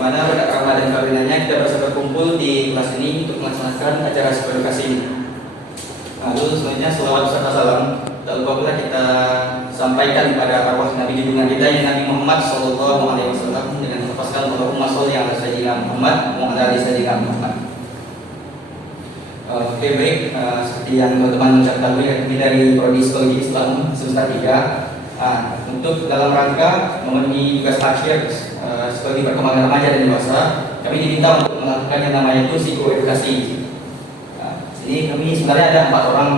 mana pada Ramadan kali ini kita bersama kumpul di kelas ini untuk melaksanakan acara edukasi ini. Lalu selanjutnya selawat serta salam tak lupa pula kita sampaikan kepada arwah Nabi junjungan kita yang Nabi Muhammad Sallallahu Alaihi Wasallam dengan melafazkan Allahumma sholli ala sayyidina Muhammad wa ala ali sayyidina Muhammad. Oke, baik, seperti yang teman-teman ketahui, kami dari Prodi Psikologi Islam semester 3 untuk dalam rangka memenuhi tugas akhir psikologi perkembangan remaja dan dewasa, kami diminta untuk melakukan yang namanya itu psikoedukasi. Sini kami sebenarnya ada 4 orang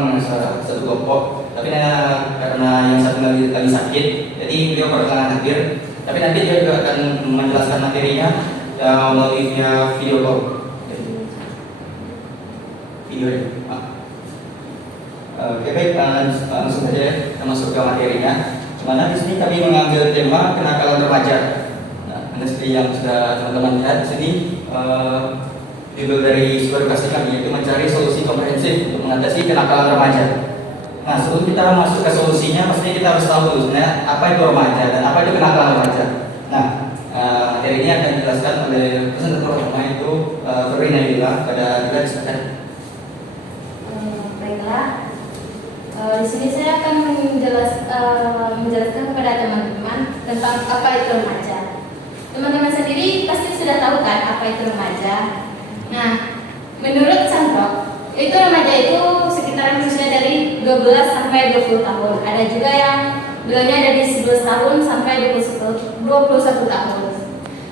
satu kelompok, tapi karena yang satu lagi sakit, jadi beliau berkenan hadir. Tapi nanti dia juga akan menjelaskan materinya melalui via video call. Oke, baik, langsung saja kita masuk ke materinya. Dimana di sini kami mengambil tema kenakalan remaja. Nah, seperti yang sudah teman-teman lihat di sini, judul dari edukasi kami yaitu mencari solusi komprehensif untuk mengatasi kenakalan remaja. Nah, sebelum kita masuk ke solusinya, pastinya kita harus tahu dulu sebenarnya apa itu remaja dan apa itu kenakalan remaja. Nah, materi ini akan dijelaskan oleh presentator pertama itu Ferina Bila. Pada Bila silakan. Baiklah. Di sini saya akan menjelaskan kepada teman-teman tentang apa itu remaja. Teman-teman sendiri pasti sudah tahu kan apa itu remaja. Nah, menurut Sandrock, itu remaja itu sekitaran usia dari 12 sampai 20 tahun. Ada juga yang bilangnya dari 11 tahun sampai 21 tahun.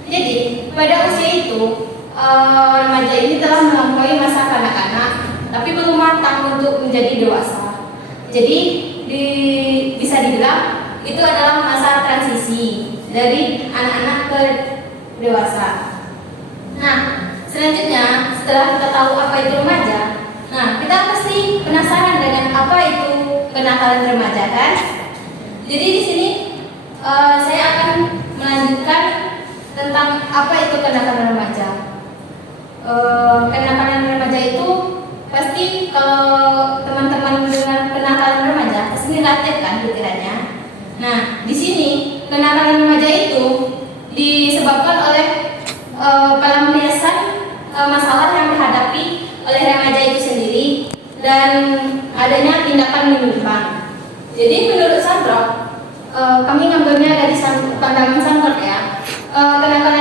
Jadi, pada usia itu remaja ini telah melampaui masa kanak-kanak, tapi belum matang untuk menjadi dewasa. Jadi bisa dibilang itu adalah masa transisi dari anak-anak ke dewasa. Nah, selanjutnya setelah kita tahu apa itu remaja, nah kita pasti penasaran dengan apa itu kenakalan remaja kan? Jadi di sini saya akan melanjutkan tentang apa itu kenakalan remaja. Kenakalan remaja itu pasti kalau teman-teman dengar kenakalan remaja pasti relatif kan pikirannya. Nah, di sini kenakalan remaja itu disebabkan oleh pelampiasan masalah yang dihadapi oleh remaja itu sendiri dan adanya tindakan menyimpang. Jadi menurut Sandrock, kami ngambilnya dari pandangan Sandrock ya. Kenakalan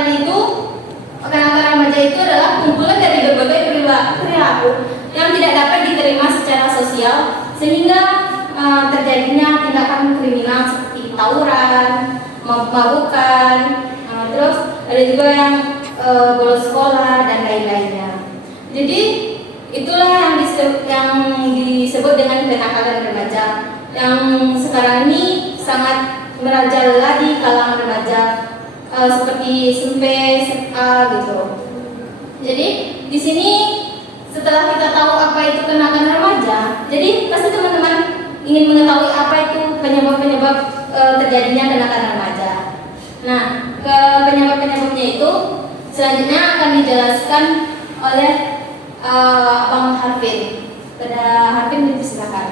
remaja itu adalah kumpulan dari berbagai perilaku yang tidak dapat diterima secara sosial sehingga terjadinya tindakan kriminal seperti tawuran, mabukan, terus ada juga yang bolos sekolah dan lain-lainnya. Jadi itulah yang disebut dengan kenakalan remaja yang sekarang ini sangat merajalela di kalangan remaja seperti SMP, SMA gitu. Jadi di sini setelah kita tahu apa itu kenakalan remaja, jadi pasti teman-teman ingin mengetahui apa itu penyebab-penyebab terjadinya kenakalan remaja. Nah, ke penyebab-penyebabnya itu selanjutnya akan dijelaskan oleh Bang Harvin. Pada Harvin dipersilakan.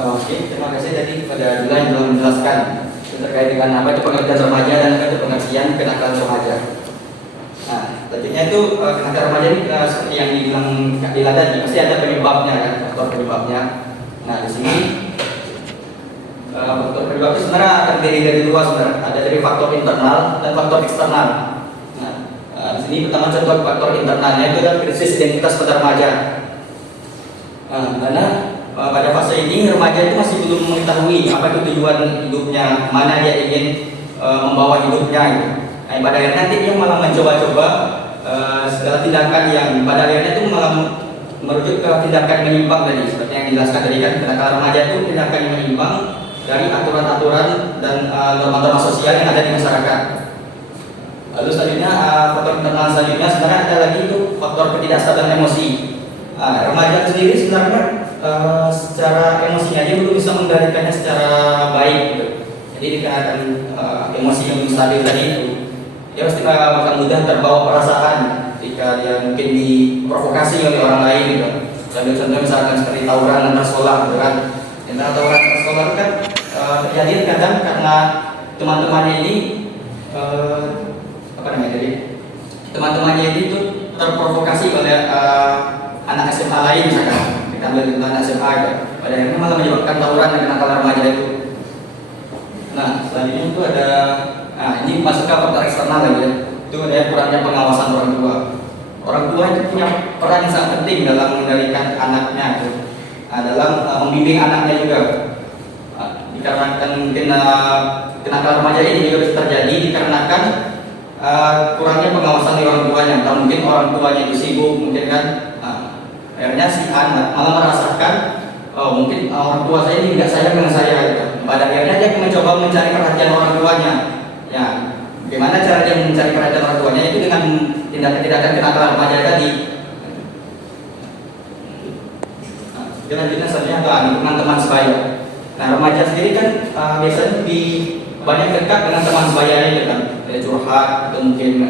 Oke, terima kasih tadi kepada Dula yang telah menjelaskan terkait dengan apa itu pengertian remaja dan apa itu pengertian kenakalan remaja. Nah, selanjutnya itu kenakalan remaja ini seperti yang dibilang Kak Dila tadi, pasti ada penyebabnya kan, faktor penyebabnya. Nah, di sini faktor penyebab itu sebenarnya terdiri dari 2 sebenarnya, ada dari faktor internal dan faktor eksternal. Nah, di sini pertama contoh faktor internalnya itu adalah krisis identitas pada remaja. Karena pada fase ini remaja itu masih belum mengetahui apa itu tujuan hidupnya, mana dia ingin membawa hidupnya gitu. Nah, pada akhirnya nanti dia malah mencoba-coba segala tindakan yang pada akhirnya itu malah merujuk ke tindakan menyimpang tadi, seperti yang dijelaskan tadi kan, kenakalan remaja itu tindakan yang menyimpang dari aturan-aturan dan norma-norma sosial yang ada di masyarakat. Lalu selanjutnya faktor internal selanjutnya sebenarnya ada lagi itu faktor ketidakstabilan emosi. Remaja sendiri sebenarnya secara emosinya dia belum bisa mengendalikannya secara baik gitu. Jadi dikarenakan emosi yang belum stabil tadi itu, dia pasti akan mudah terbawa perasaan jika dia mungkin diprovokasi oleh orang lain gitu. Contoh misalkan seperti tawuran antar sekolah gitu kan. Antara tawuran antar sekolah itu kan terjadi kadang karena teman-temannya ini ya. Jadi teman-temannya itu terprovokasi oleh anak SMA lain misalkan, kita ambil contoh anak SMA itu, pada akhirnya malah menyebabkan tawuran dan kenakalan remaja itu. Nah selanjutnya itu ada, nah ini masuk ke faktor eksternal lagi ya, itu ada kurangnya pengawasan orang tua. Orang tua itu punya peran yang sangat penting dalam mengendalikan anaknya itu, dalam membimbing anaknya juga. Dikarenakan mungkin kenakalan remaja ini juga bisa terjadi dikarenakan kurangnya pengawasan dari orang tuanya, atau mungkin orang tuanya itu sibuk mungkin kan, akhirnya si anak malah merasakan oh mungkin orang tua saya ini nggak sayang dengan saya gitu. Pada akhirnya dia mencoba mencari perhatian orang tuanya. Ya, bagaimana cara dia mencari perhatian orang tuanya itu dengan tindakan-tindakan kenakalan remaja tadi. Selanjutnya teman-teman sebaya. Nah remaja sendiri kan biasanya lebih banyak dekat dengan teman sebayanya gitu kan, curhat atau mungkin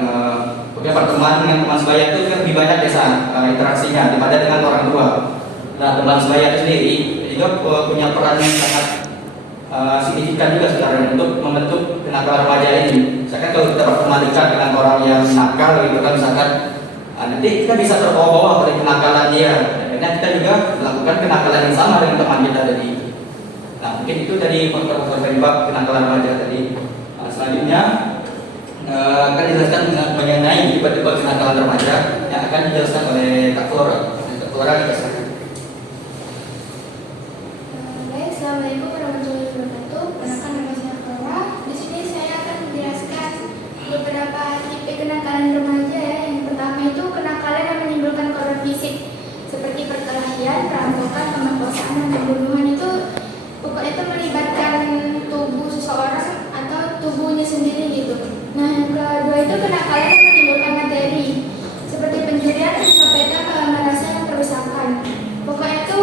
punya pertemuan dengan teman sebaya itu kan lebih banyak biasa interaksinya daripada dengan orang tua. Nah teman sebaya itu sendiri juga punya peran yang sangat signifikan juga sebenarnya untuk membentuk kenakalan remaja ini. Misalkan kalau kita berteman dekat dengan orang yang nakal gitu kan, misalkan nanti kita bisa terbawa-bawa oleh kenakalan dia. Akhirnya kita juga melakukan kenakalan yang sama dengan teman kita tadi. Nah mungkin itu dari faktor-faktor penyebab kenakalan remaja tadi. Selanjutnya akan dijelaskan mengenai tipe-tipe kenakalan remaja yang akan dijelaskan oleh Kak Flora. Kak Flora kita silakan. Baik, assalamualaikum warahmatullahi wabarakatuh. Perkenalkan nama saya Flora. Di sini saya akan menjelaskan beberapa tipe kenakalan remaja ya. Yang pertama itu kenakalan yang menimbulkan korban fisik seperti perkelahian, perampokan, pemerkosaan, dan pembunuhan. Itu pokoknya itu melibatkan tubuh seseorang atau tubuhnya sendiri gitu. Nah yang kedua itu kenakalan yang menimbulkan materi seperti pencurian, copetnya, merasa kerusakan. Pokoknya itu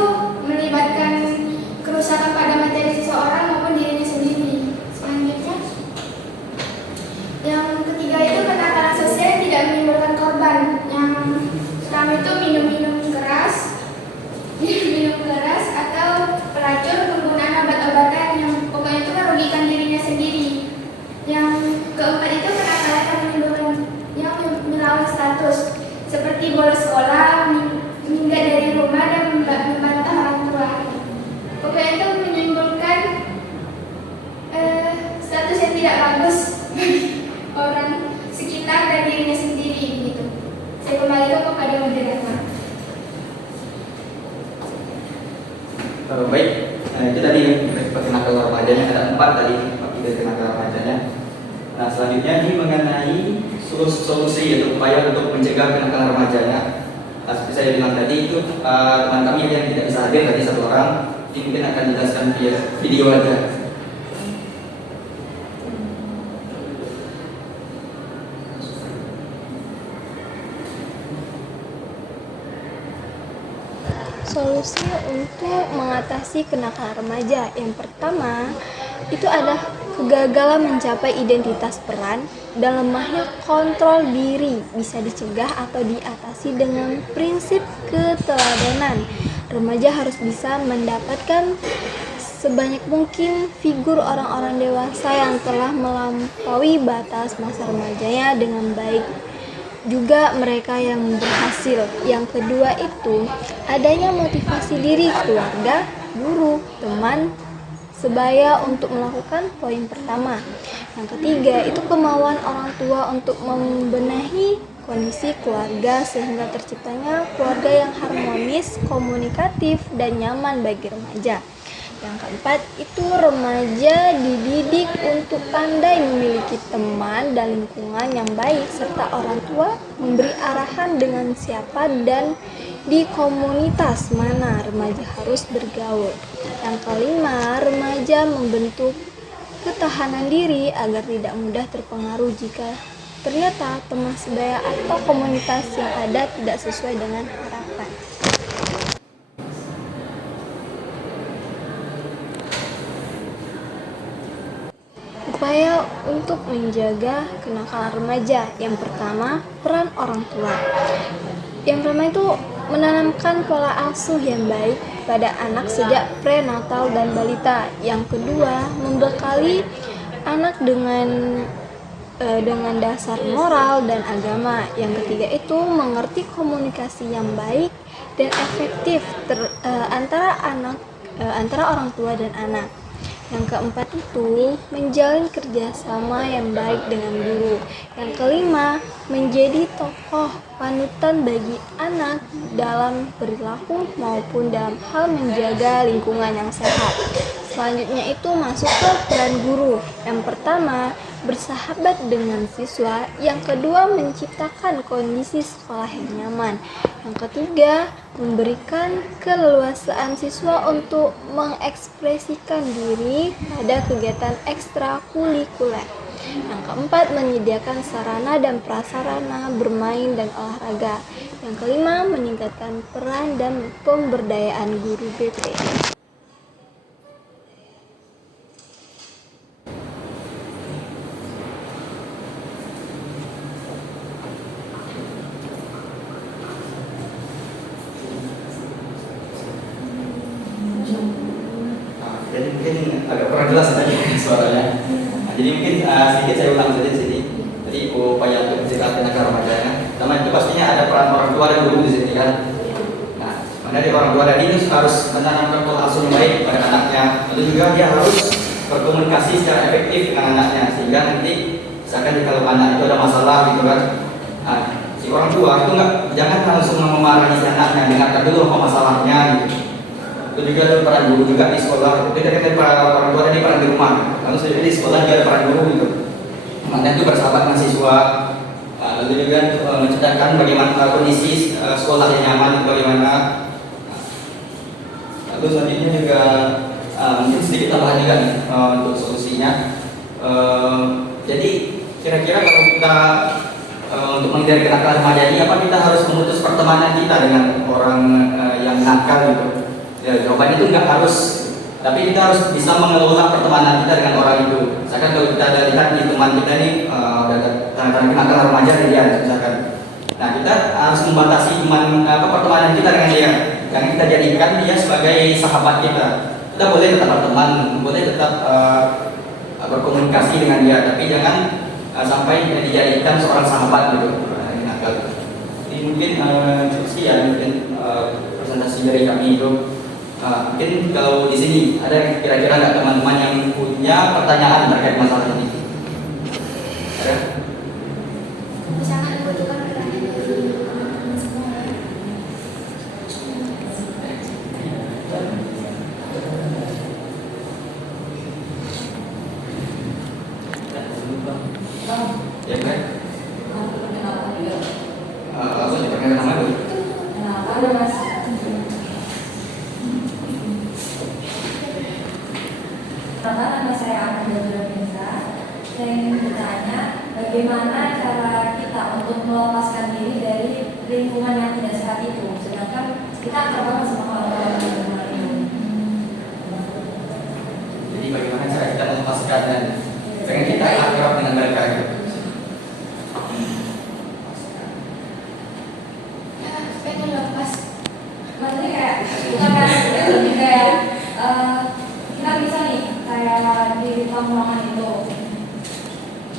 melibatkan kerusakan pada materi seseorang maupun dirinya sendiri. Selanjutnya yang ketiga itu kenakalan sosial yang tidak menimbulkan korban. Yang pertama itu minum keras atau pelacur, penggunaan obat-obatan yang pokoknya itu merugikan dirinya sendiri. Yang keempat itu kenakalan yang menimbulkan yang melawan status seperti bolos sekolah, minggat dari rumah, dan membantah orang tua. Pokoknya itu menimbulkan status yang tidak bagus bagi orang sekitar dan dirinya sendiri gitu. Saya kembalikan kepada moderator. Baik, nah itu tadi kenakalan remajanya ada 4 tadi, tipe kenakalan remajanya. Nah selanjutnya ini mengenai solusi atau upaya untuk mencegah kenakalan remajanya. Nah, seperti saya bilang tadi itu teman kami yang tidak bisa hadir tadi 1 orang, ini mungkin akan dijelaskan via video aja. Solusi untuk mengatasi kenakalan remaja yang pertama itu adalah kegagalan mencapai identitas peran dan lemahnya kontrol diri bisa dicegah atau diatasi dengan prinsip keteladanan. Remaja harus bisa mendapatkan sebanyak mungkin figur orang-orang dewasa yang telah melampaui batas masa remajanya dengan baik. Juga mereka yang berhasil. Yang kedua itu adanya motivasi diri keluarga, guru, teman, sebaya untuk melakukan poin pertama. Yang ketiga itu kemauan orang tua untuk membenahi kondisi keluarga sehingga terciptanya keluarga yang harmonis, komunikatif, dan nyaman bagi remaja. Yang keempat itu remaja dididik untuk pandai memiliki teman dan lingkungan yang baik serta orang tua memberi arahan dengan siapa dan di komunitas mana remaja harus bergaul. Yang kelima, remaja membentuk ketahanan diri agar tidak mudah terpengaruh jika ternyata teman sebaya atau komunitas yang ada tidak sesuai dengan harapan. Upaya untuk menjaga kenakalan remaja. Yang pertama, peran orang tua. Yang pertama itu menanamkan pola asuh yang baik pada anak sejak prenatal dan balita. Yang kedua, membekali anak dengan dengan dasar moral dan agama. Yang ketiga itu mengerti komunikasi yang baik dan efektif antara orang tua dan anak. Yang keempat itu menjalin kerjasama yang baik dengan guru. Yang kelima, menjadi tokoh panutan bagi anak dalam perilaku maupun dalam hal menjaga lingkungan yang sehat. Selanjutnya itu masuk ke peran guru. Yang pertama, bersahabat dengan siswa. Yang kedua, menciptakan kondisi sekolah yang nyaman. Yang ketiga, memberikan keleluasaan siswa untuk mengekspresikan diri pada kegiatan ekstrakurikuler. Yang keempat, menyediakan sarana dan prasarana bermain dan olahraga. Yang kelima, meningkatkan peran dan pemberdayaan guru BP. Jadi mungkin agak kurang jelas tadi suaranya. Nah, jadi mungkin sedikit saya ulang saja di sini. Jadi upaya untuk mencegah tindakan remaja. Pertama itu pastinya ada peran orang tua dan guru di sini kan. Nah, mana dari orang tua dan ini harus menanamkan pola asuh yang baik pada anaknya. Lalu juga dia harus berkomunikasi secara efektif dengan anaknya sehingga nanti misalkan kalau anak itu ada masalah gitu kan. Nah, si orang tua itu jangan langsung memarahi si anaknya, dengarkan dulu apa masalahnya gitu. Itu juga ada peran guru juga di sekolah. Beda dengan para orang tua tadi peran di rumah. Lalu saya di sekolah juga ada peran guru gitu. Makanya itu bersahabat dengan siswa. Lalu juga menceritakan bagaimana kondisi sekolah yang nyaman itu bagaimana. Lalu selanjutnya juga mungkin sedikit tambahan juga nih untuk solusinya. Jadi kira-kira kalau kita untuk menghindari kenakalan remaja ini apa kita harus memutus pertemanan kita dengan orang yang nakal gitu? Ya, jawabannya itu nggak harus, tapi kita harus bisa mengelola pertemanan kita dengan orang itu. Misalkan kalau kita ada lihat di teman kita nih ada tanda-tanda kenakalan remaja dia, misalkan. Nah kita harus membatasi pertemanan kita dengan dia. Jangan kita jadikan dia sebagai sahabat kita. Kita boleh tetap berteman, boleh tetap berkomunikasi dengan dia, tapi jangan sampai dijadikan seorang sahabat gitu. Ini mungkin sekian mungkin presentasi dari kami itu. Mungkin kalau di sini ada kira-kira nggak teman-teman yang punya pertanyaan terkait masalah ini? Ada? Sangat membutuhkan pertanyaan dari semua. Ya kan? Langsung diperkenalkan nama dulu. Ada mas. Nama saya Ahmad Binsa. Saya ingin bertanya, bagaimana cara kita untuk melepaskan diri dari lingkungan yang tidak sehat itu, sedangkan kita terbawa sama orang-orang yang benar itu. Jadi bagaimana cara kita melepaskan dan pengen kita akrab dengan mereka gitu. Pengen lepas. Maksudnya kayak bukan kayak lebih kayak kita bisa nih kayak di tongkrongan itu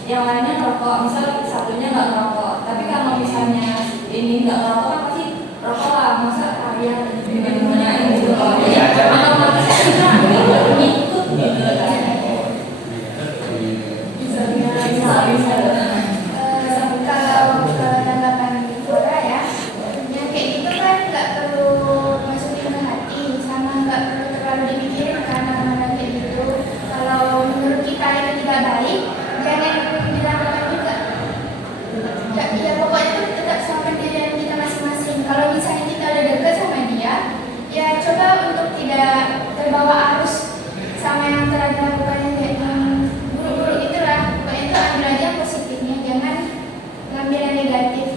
yang lainnya ngerokok, misal satunya nggak ngerokok, tapi kalau misalnya ini nggak ngerokok kan pasti rokok lah, masa kalian dimanyain gitu loh. Jadi otomatis kita ikut gitu kan. Bisa. Kalau tanggapan Dora ya, yang kayak gitu kan nggak perlu masukin ke hati, sama nggak perlu terlalu dipikirin karena mana kayak gitu. Kalau menurut kita itu tidak baik, jangan dilakukan juga. Ya pokoknya itu tetap sama diri kita masing-masing. Kalau misalnya kita udah dekat sama dia, ya coba untuk tidak terbawa arus sama yang telah dilakukan yang buruk-buruk itulah. Pokoknya itu ambil aja yang positifnya, jangan ngambil yang negatif.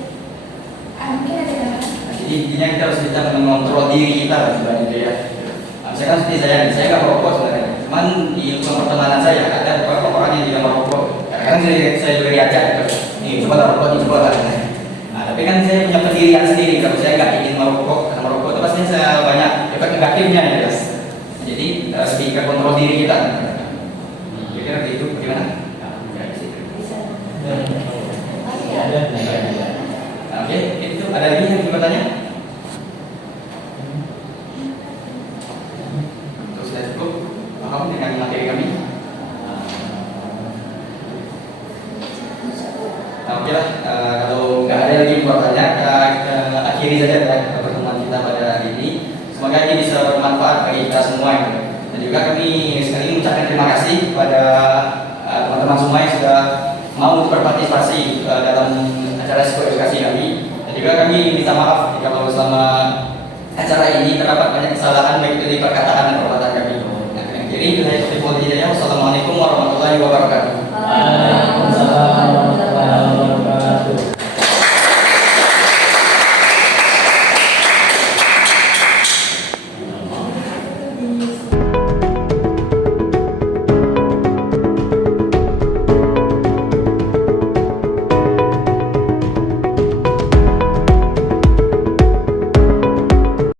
Mungkin ada gambaran. Jadi intinya kita harus bisa mengontrol diri kita sebenarnya itu ya. Saya kan seperti saya nggak merokok sebenarnya. Cuman di pertemanan saya ada beberapa orang yang tidak merokok. Kadang saya juga diajak gitu. Nih coba rokok, nih coba lah. Nah tapi kan saya punya pendirian sendiri. Kalau saya nggak ingin merokok, karena merokok itu pasti saya banyak efek negatifnya ya. Jadi sedikit kontrol diri kita. Kira-kira itu gimana? Bisa. yang ingin bertanya? Untuk sudah cukup paham dengan materi kami? Nah, oke lah, kalau nggak ada lagi yang bertanya, kita akhiri saja ya pertemuan kita pada hari ini. Semoga ini bisa bermanfaat bagi kita semua. Ya. Dan juga kami sekali mengucapkan terima kasih kepada teman-teman semua yang sudah mau berpartisipasi dalam acara edukasi kami. Dan juga kami minta maaf jika kalau selama acara ini terdapat banyak kesalahan baik dari perkataan dan perbuatan kami. Nah, jadi wassalamualaikum warahmatullahi wabarakatuh. Waalaikumsalam warahmatullahi wabarakatuh. Bisa.